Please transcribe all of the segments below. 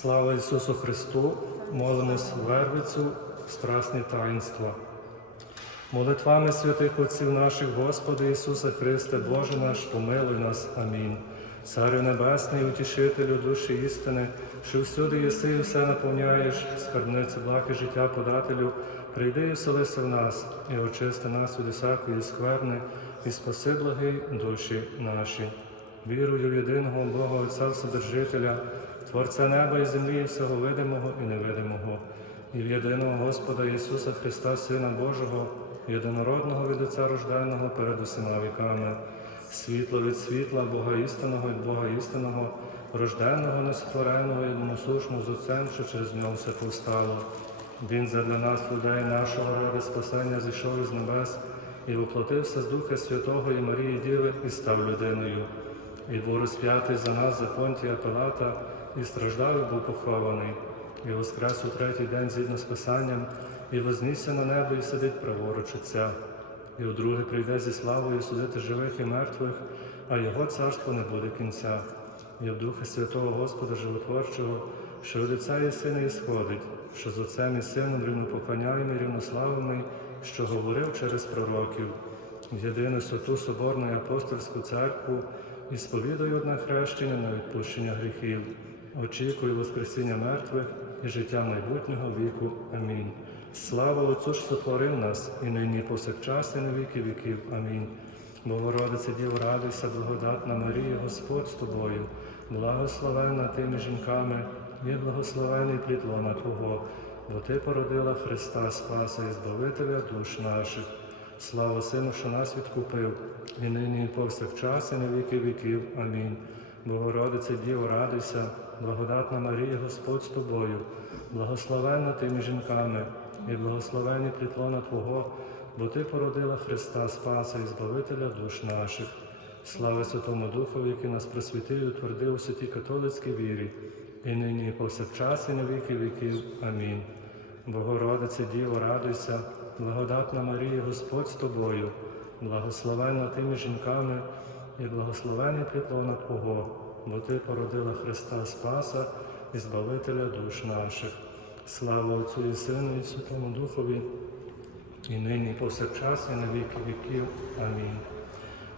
Слава Ісусу Христу! Молимось Вервицю, страсні таїнства. Молитвами святих Отців наших, Господи Ісуса Христе, Боже наш, помилуй нас. Амінь. Царю Небесний, утішителю душі істини, що всюди єси і все наповняєш, скарбницю благ і життя подателю, прийди і вселися в нас, і очисти нас від усякої скверни, і спаси благий душі наші. Вірую в єдиного Бога Отця Вседержителя, Творця неба і землі, і всього видимого і невидимого, і в єдиного Господа Ісуса Христа, Сина Божого, єдинородного від Отця рожденого перед усіма віками, світло від світла, Бога істинного від Бога істинного, рожденого, несотвореного, єдиносушного з Отцем, що через нього все повстало. Він задля нас, людей нашого роду спасення, зійшов із небес і воплотився з Духа Святого і Марії Діви і став людиною. І був розп'ятий за нас за Понтія Пилата, і страждав, і був похований, і воскрес у третій день згідно з Писанням, і вознісся на небо, і сидить праворуч Отця. І вдруге прийде зі славою судити живих і мертвих, а його царство не буде кінця. І в Духа Святого Господа Животворчого, що від Отця і Сина і сходить, що з Отцем і Сином рівнопоклоняємий, рівнославний, що говорив через пророків, єдину святу Соборну і апостольську церкву, і сповідаю одне хрещення на відпущення гріхів, очікую Воскресіння мертвих і життя майбутнього віку. Амінь. Слава Отцю, що сотворив нас, і нині і повсякчас, і на віки віків. Амінь. Богородице Діво, радуйся, благодатна Марія, Господь з тобою, благословенна тими жінками, і благословений плід лона Твого, бо Ти породила Христа Спаса і Збавителя душ наших. Слава Сину, що нас відкупив, і нині і повсякчас, і на віки віків. Амінь. Богородице Діво, радуйся, благодатна Марія, Господь з тобою, благословенна тими жінками, і благословений плітлона Твого, бо Ти породила Христа Спаса і Збавителя душ наших. Слава Святому Духові, який нас просвітив і утвердив у святій католицькій вірі, і нині, і повсякчас, і на віки віків. Амінь. Богородице Діво, радуйся, благодатна Марія, Господь з тобою, благословенна тими жінками, і благословений плітлона Твого, бо Ти породила Христа Спаса і Збавителя душ наших. Слава Отцю і Сину, і Святому Духові, і нині, і повсякчас, і на віки віків. Амінь.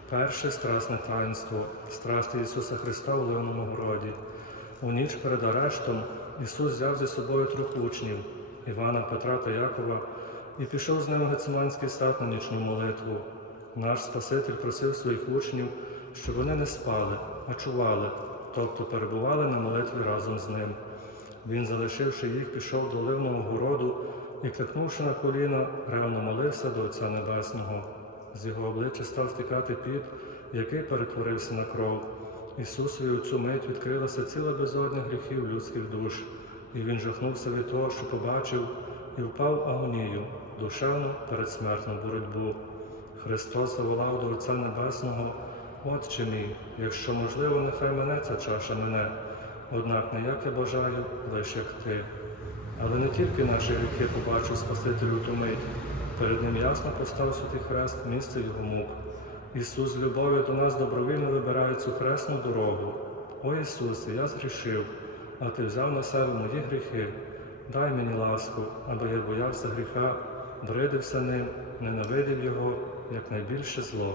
Перше страсне таїнство страсті Ісуса Христа у Ливному городі. У ніч перед арештом Ісус взяв зі собою трьох учнів Івана, Петра та Якова і пішов з ними в Гециманський сад на нічну молитву. Наш Спаситель просив своїх учнів, щоб вони не спали, а чували, тобто перебували на молитві разом з ним. Він, залишивши їх, пішов до Ливного городу і, кликнувши на коліна, ревно молився до Отця Небесного. З його обличчя став стікати піт, який перетворився на кров. Ісусові у цю мить відкрилася ціла безодня гріхів людських душ, і він жахнувся від того, що побачив, і впав агонію, душевну передсмертну боротьбу. Христос заволав до Отця Небесного, Отче мій, якщо можливо, нехай мене ця чаша мене, однак не як я бажаю, лише як ти. Але не тільки наші гріхи побачив Спасителю ту мить, перед ним ясно постав святий хрест місце його мук. Ісус з любов'ю до нас добровільно вибирає цю хресну дорогу. О Ісусе, я згрішив, а Ти взяв на себе мої гріхи. Дай мені ласку, аби я боявся гріха, бридився ним, ненавидів Його, як найбільше зло.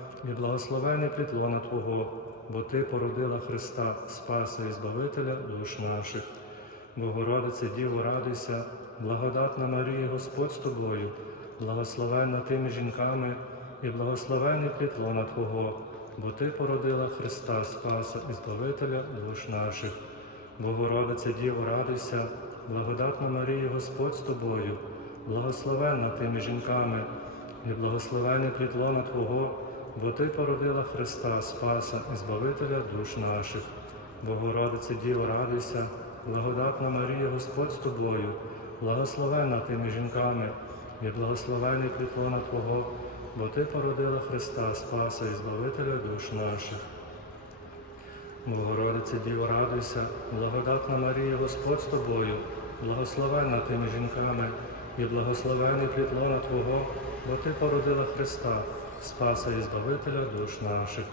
і благословений плітлона Твого, бо Ти породила Христа, Спаса і Збавителя душ наших. Богородице Діво, радуйся, благодатна Марія, Господь з тобою, благословенна тими жінками і благословений плітлона Твого, бо Ти породила Христа, Спаса і Збавителя душ наших. Богородице Діво, радуйся, благодатна Марія, Господь з тобою, благословенна тими жінками і благословений плітлона Твого, бо Ти породила Христа, Спаса і Збавителя душ наших. Богородице Діво, радуйся, благодатна Марія, Господь з тобою, благословена ти між жінками, і благословений плітлона Твого, бо Ти породила Христа, Спаса і Збавителя душ наших. Богородице Діво, радуйся, благодатна Марія, Господь з тобою, благословена ти між жінками, і благословений плітлона Твого, бо Ти породила Христа, Спаса і Збавителя душ наших.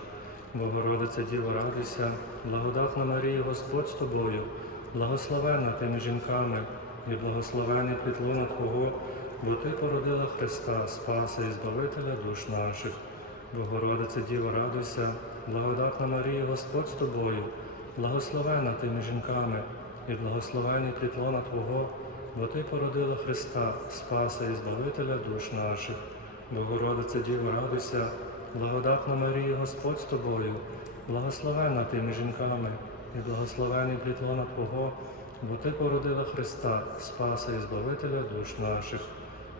Богородице Діво, радуйся, благодатна Марія, Господь з тобою, благословена ти між жінками, і благословений плітлона Твого, бо Ти породила Христа, Спаса і Збавителя душ наших. Богородице Діво, радуйся, благодатна Марія, Господь з тобою, благословена ти між жінками, і благословений плітлона Твого, бо Ти породила Христа, Спаса і Збавителя душ наших. Богородице Діво, радуйся, благодатна Марія, Господь з тобою, благословена ти між жінками, і благословений плітлона Твого, бо Ти породила Христа, Спаса і Збавителя душ наших.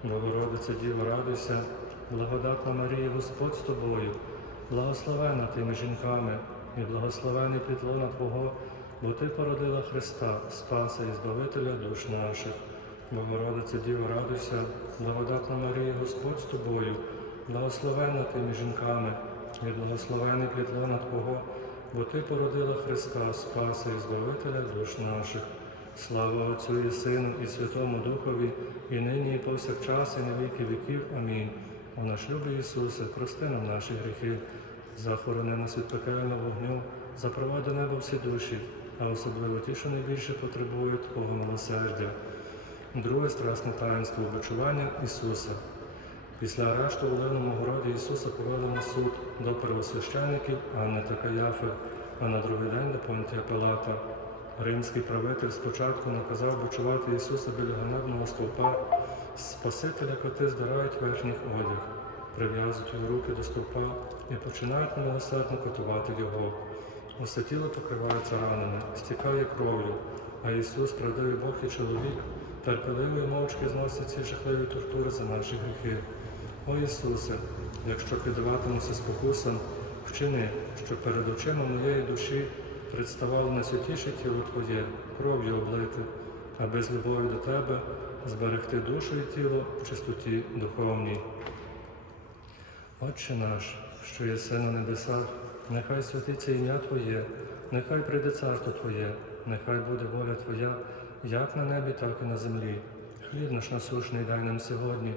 Богородице Діво, радуйся, благодатна Марія, Господь з тобою, благословена ти між жінками, і благословений плітлона Твого, бо Ти породила Христа, Спаса і Збавителя душ наших. Богородице Діво, радуйся, благодатна Марія, Господь з тобою, благословена ти між жінками, і благословений плітлона Твого, бо Ти породила Христа, Спаса і Збавителя душ наших. Слава Отцю і Сину, і Святому Духові, і нині, і повсякчас, і на віки віків. Амінь. О наш любий Ісусе, прости нам наші гріхи, захорони нас від пекельного вогню, запровади до неба всі душі, а особливо ті, що найбільше потребують Твого милосердя. Друге страсне таїнство обочування Ісуса. Після арешту в Оленому городі Ісуса повели на суд до первосвящеників Анни та Каяфи, а на другий день до Понтія Пилата. Римський правитель спочатку наказав бочувати Ісуса біля ганебного стовпа. Спасителя коти здирають верхній одяг, прив'язують його руки до стовпа і починають немилосердно катувати його. Усе тіло покривається ранами, стікає кров'ю, а Ісус, правдивий Бог і чоловік, терпеливо і мовчки зносить ці жахливі тортури за наші гріхи. О Ісусе, якщо піддаватимуся спокусам, вчини, що перед очима моєї душі представало найсвятіше тіло Твоє, кров'ю облите, аби з любові до Тебе зберегти душу і тіло в чистоті духовній. Отче наш, що єси на небесах, нехай святиться ім'я Твоє, нехай прийде царство Твоє, нехай буде воля Твоя, як на небі, так і на землі. Хліб наш насушний дай нам сьогодні,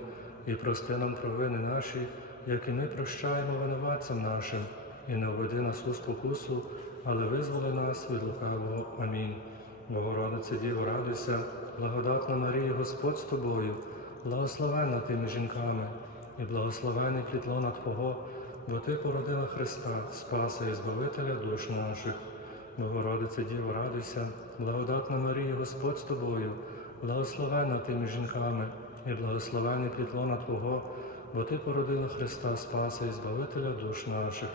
і прости нам провини наші, як і ми прощаємо винуватцям нашим, і не введи нас у спокусу, але визволи нас від лукавого. Амінь. Богородице Діво, радуйся, благодатна Марія, Господь з тобою, благословена ти між жінками, і благословений плітлона Твого, бо Ти породила Христа, Спаса і Збавителя душ наших. Богородице Діво, радуйся, благодатна Марія, Господь з тобою, благословена ти між жінками, і благословений плітлона Твого, бо Ти породила Христа, Спаса і Збавителя душ наших.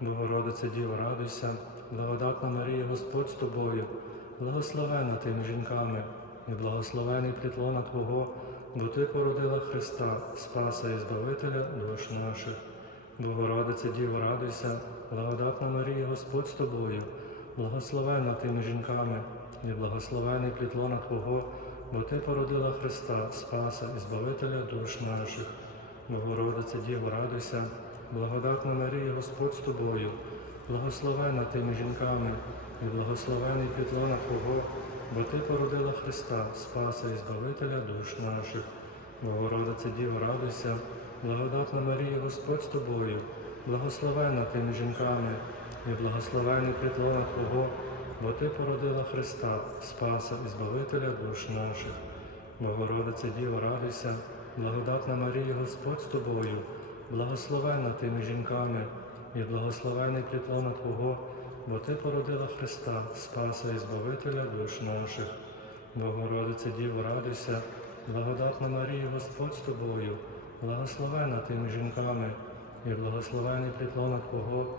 Богородице Діво, радуйся, благодатна Марія, Господь з тобою, благословена ти між жінками, і благословений плітлона Твого, бо Ти породила Христа, Спаса і Збавителя душ наших. Богородице Діво, радуйся, благодатна Марія, Господь з тобою, благословена ти між жінками, і благословений плітлона Твого, бо Ти породила Христа, Спаса і Збавителя душ наших. Богородице Діво, радуйся, благодатна Марія, Господь з тобою, благословена ти між жінками, і благословений плітлона Твого, бо Ти породила Христа, Спаса і Збавителя душ наших. Богородице Діво, радуйся, благодатна Марія, Господь з тобою, благословена ти між жінками, і благословений плітлона Твого, бо Ти породила Христа, Спаса і Збавителя душ наших. Богородице Діво, радуйся, благодатна Марія, Господь з тобою, благословена ти між жінками, і благословений плітлона Твого, бо Ти породила Христа, Спаса і Збавителя душ наших. Богородице Діво, радуйся, благодатна Марія, Господь з тобою, благословена ти між жінками, і благословений плітлона Твого,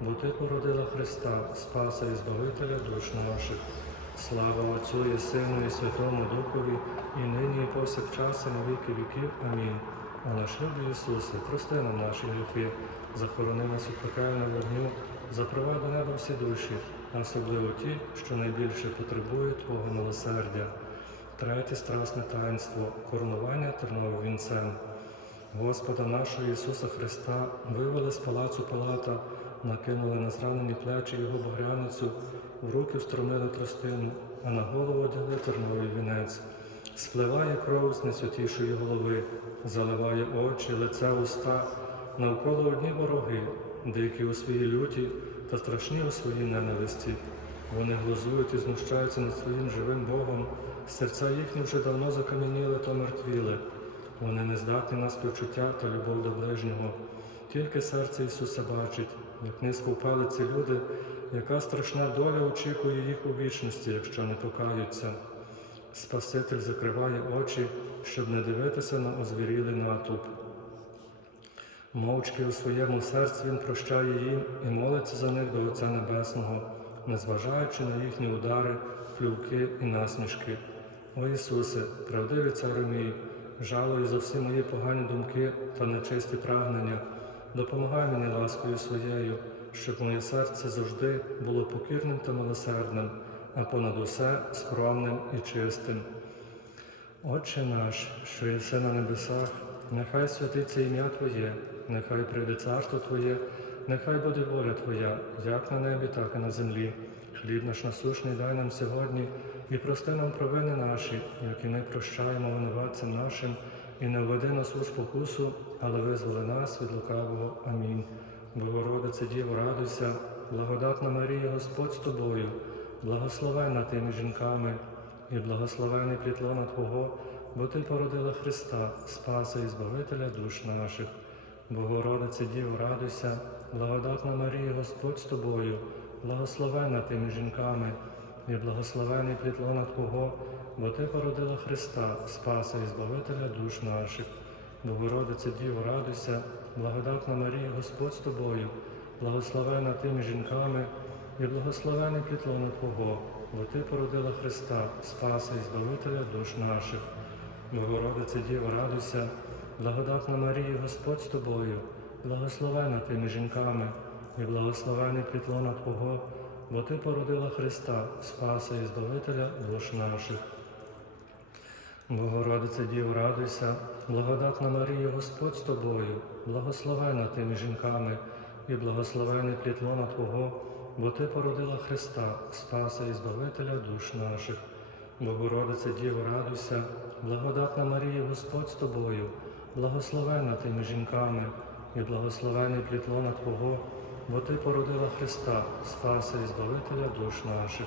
бо Ти породила Христа, Спаса і Збавителя душ наших. Слава Отцю і Сину і Святому Духові, і нині, і повсякчас, і на віки віків. Амінь. А наш любий Ісусе, прости нам наші гріхи, захорони нас від пекельного вогню, запровади до неба всі душі, особливо ті, що найбільше потребують Твого милосердя. Третє страсне таїнство коронування терновим вінцем. Господа нашого Ісуса Христа вивели з палацу палата, накинули на зранені плечі Його багряницю, в руки встромили тростину, а на голову одягли терновий вінець. Спливає кров з найсвятішої голови, заливає очі, лице, уста, навколо одні вороги, дикі у своїй люті та страшні у своїй ненависті. Вони глузують і знущаються над своїм живим Богом, серця їхні вже давно закам'яніли та мертвіли. Вони не здатні на співчуття та любов до ближнього. Тільки серце Ісуса бачить, як низько впали ці люди, яка страшна доля очікує їх у вічності, якщо не покаються. Спаситель закриває очі, щоб не дивитися на озвірілий натовп. Мовчки у своєму серці Він прощає їм і молиться за них до Отця Небесного, незважаючи на їхні удари, плювки і насмішки. О Ісусе, правдивий царю мій, жалую за всі мої погані думки та нечисті прагнення. Допомагай мені ласкою своєю, щоб моє серце завжди було покірним та милосердним, а понад усе скромним і чистим. Отче наш, що єси на небесах, нехай святиться ім'я Твоє, нехай прийде царство Твоє, нехай буде воля Твоя, як на небі, так і на землі. Хліб наш насушний дай нам сьогодні і прости нам провини наші, як і ми прощаємо винуватцям нашим, і не введи нас у спокусу, але визволи нас від лукавого. Амінь. Богородице Діво, радуйся, благодатна Марія, Господь з тобою, благословенна ти між жінками, і благословений плітлона Твого, бо Ти породила Христа, Спаса і Збавителя душ наших. Богородице Діво, радуйся, благодатна Марія, Господь з тобою, благословенна ти між жінками, і благословений плітлона Твого, бо Ти породила Христа, Спаса і Збавителя душ наших. Богородице Діво, радуйся, благодатна Марія, Господь з тобою, благословена ти між жінками, і благословений плітлона Твого, бо Ти породила Христа, Спаса і Збавителя душ наших. Богородице Діво, радуйся, благодатна Марія, Господь з тобою, благословена ти між жінками, і благословений плітлона Твого, бо Ти породила Христа, Спаса і Збавителя душ наших. Богородице Діво, радуйся, благодатна Марія, Господь з тобою, благословена ти між жінками, і благословений плітлона Твого, бо Ти породила Христа, Спаса і Збавителя душ наших. Богородице Діво, радуйся, благодатна Марія, Господь з тобою, благословена ти між жінками, і благословений плітлона Твого, бо Ти породила Христа, Спаса і Збавителя душ наших.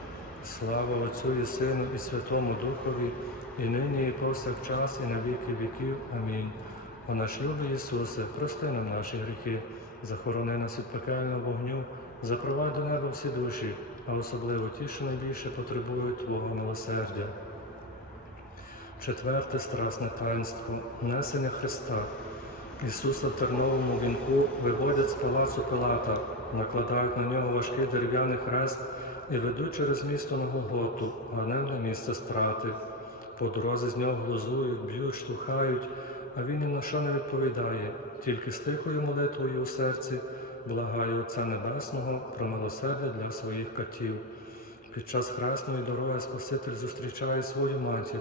Слава Отцю і Сину, і Святому Духові, і нині, і повсякчас, і на віки віків. Амінь. О наш любий Ісусе, прости нам наші гріхи, захорони нас від пекельного вогню, запровадь до неба всі душі, а особливо ті, що найбільше потребують Твого милосердя. Четверте страсне таїнство несення Христа. Ісуса в терновому вінку виводять з палацу Пилата, накладають на нього важкий дерев'яний хрест і ведуть через місто на Голготу, ганебне місце страти. По дорозі з нього глузують, б'ють, штовхають, а він ні на що не відповідає, тільки з тихою молитвою у серці благає Отця Небесного про милосердя для своїх катів. Під час хресної дороги Спаситель зустрічає свою матір.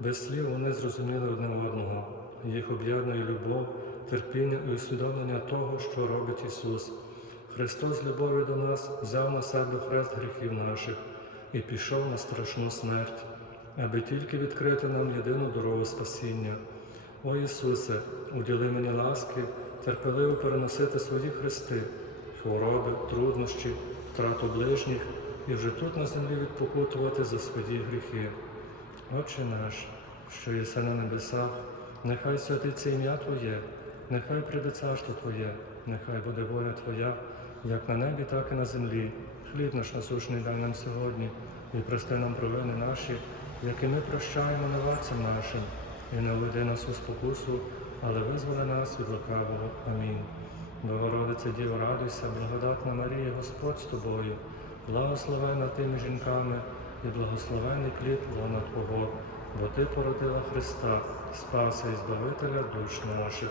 Без слів вони зрозуміли одне одного. Їх об'єднує любов, терпіння і усвідомлення того, що робить Ісус. Христос з любов'ю до нас взяв на себе хрест гріхів наших і пішов на страшну смерть, аби тільки відкрити нам єдину дорогу спасіння. О Ісусе, уділи мені ласки, терпеливо переносити свої хрести, хвороби, труднощі, втрату ближніх і вже тут на землі відпокутувати за свої гріхи. Отче наш, що єси на небесах, нехай святиться ім'я Твоє, нехай прийде царство Твоє, нехай буде воля Твоя, як на небі, так і на землі. Хліб наш насушний дай нам сьогодні, і прости нам провини наші, які ми прощаємо невадцям нашим, і не введи нас у спокусу, але визволи нас від лукавого. Амінь. Богородице Діво, радуйся, благодатна Марія, Господь з тобою, благословена тими жінками і благословений плід лона Твого, бо Ти породила Христа, Спаса і Збавителя душ наших.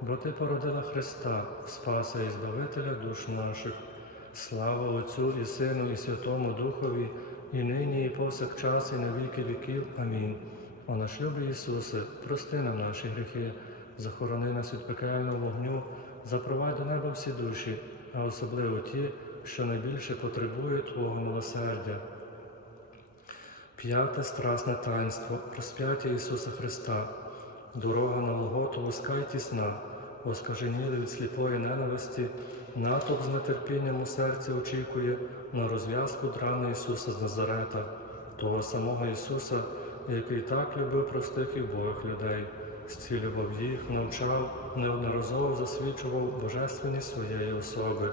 бо Ти породила Христа, Спаса і Збавителя душ наших. Слава Отцю і Сину, і Святому Духові, і нині, і повсякчас, і на віки віків. Амінь. О наш любий Ісусе, прости нам наші гріхи, захорони нас від пекельного вогню, запровадь до неба всі душі, а особливо ті, що найбільше потребують Твого милосердя. П'яте страсне таїнство розп'яття Ісуса Христа. Дорога на Логоту вузька й тісна, оскаженіли від сліпої ненависті, натовп з нетерпінням у серці очікує на розв'язку драми Ісуса з Назарета, того самого Ісуса, який так любив простих і вбогих людей, зцілював їх, навчав, неодноразово засвідчував божественність своєї особи.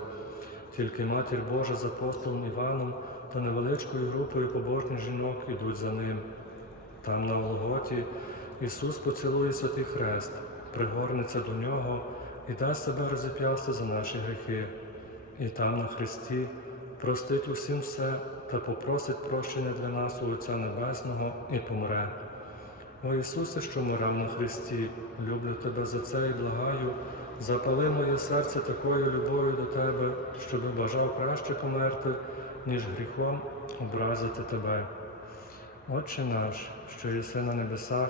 Тільки матір Божа з апостолом Іваном та невеличкою групою побожних жінок ідуть за ним. Там на Голготі Ісус поцілує святий хрест, пригорнеться до нього і дасть себе розіп'ясти за наші гріхи. І там на Христі простить усім все та попросить прощення для нас у Отця Небесного і помре. О Ісусе, що мирав на Христі, люблю Тебе за це і благаю, запали моє серце такою любов'ю до Тебе, щоби бажав краще померти, ніж гріхом образити Тебе. Отче наш, що єси на небесах,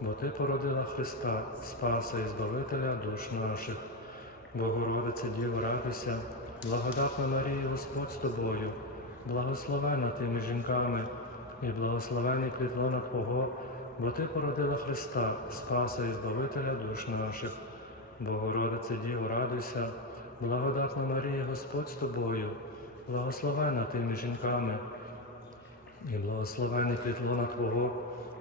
бо Ти породила Христа, Спаса і Збавителя душ наших. Богородице Діво, радуйся, благодатна Марія, Господь з тобою, благословена тими жінками і благословений плідлона Твого, бо Ти породила Христа, Спаса і Збавителя душ наших. Богородице Діво, радуйся, благодатна Марія, Господь з тобою, благословена тими жінками і благословений плідлона Твого,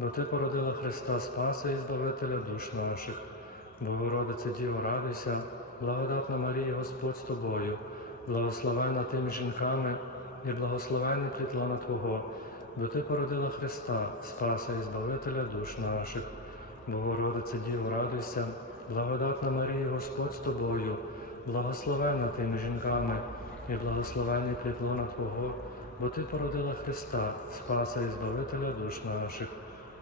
бо Ти породила Христа Спаса і Збавителя душ наших. Богородице Діво, радуйся, благодатна Марія, Господь з тобою, благословена тими жінками і благословений плід Твого, бо Ти породила Христа, Спаса і Збавителя душ наших. Богородице Діво, радуйся, благодатна Марія, Господь з тобою, благословена тими жінками і благословений плід Твого, бо Ти породила Христа, Спаса і Збавителя душ наших.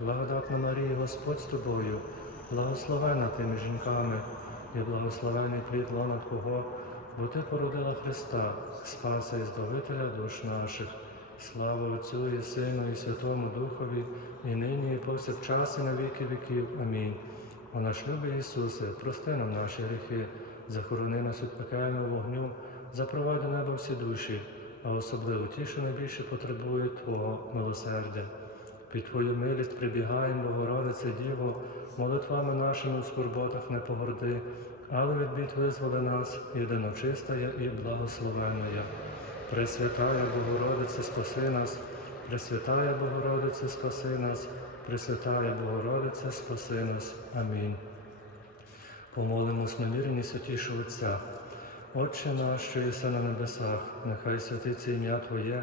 благодатна Марія, Господь з тобою, благословена тими жінками і благословений плід лона Твого, бо Ти породила Христа, Спаса і Збавителя душ наших. Слава Отцю і Сину і Святому Духові, і нині, і повсякчас, і на віки віків. Амінь. О наш любий Ісусе, прости нам наші гріхи, захорони нас від пекельного вогню, запровади небо всі душі, а особливо ті, що найбільше потребують Твого милосердя. Під Твою милість прибігаємо, Богородице Діво, молитвами нашими у скорботах не погорди, але від бід визволи нас, єдиночистая і благословенная. Пресвятая Богородице, спаси нас, Пресвятая Богородице, спаси нас, Пресвятая Богородице, спаси нас. Амінь. Помолимось на вірні святішого Отця. Отче наш, що єси на небесах, нехай святиться ім'я Твоє,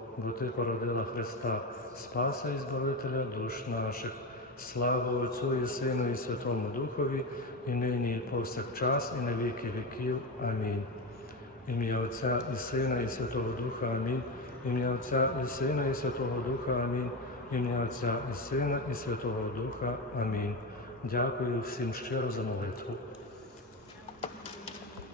бо Ти породила Христа, Спаса і Збавителя душ наших. Слава Отцю і Сину, і Святому Духові, і нині, і повсякчас, і на віки віків. Амінь. Ім'я Отця і Сина, і Святого Духа. Амінь. Ім'я Отця і Сина, і Святого Духа. Амінь. Ім'я Отця і Сина, і Святого Духа. Амінь. Дякую всім щиро за молитву.